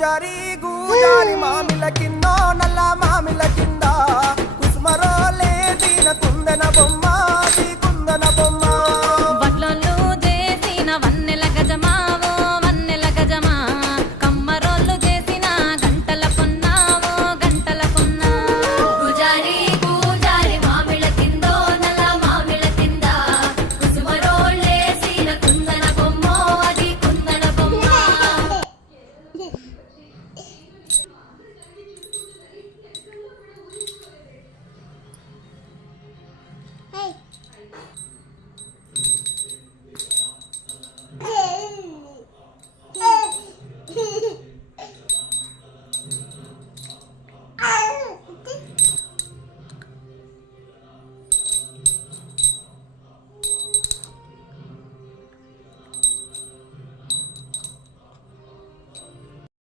పూజారి గూజారి మామిల కింద నల్ల మామిల కింద కుసుమరోలే దీన కుందన బొమ్మ దీ కుందన బొమ్మ వడ్లలు చేసిన వన్నెల గజమావో వన్నెల గజమా కమ్మరోళ్ళు చేసిన గంటల పొన్నావో గంటల పొన్నా పూజారి పూజారి మామిళ్ళ కిందో నల్ల మామిళ్ళ కింద కుసుమరోళ్ళేసిన కుందన బొమ్మో అది కుందన బొమ్మ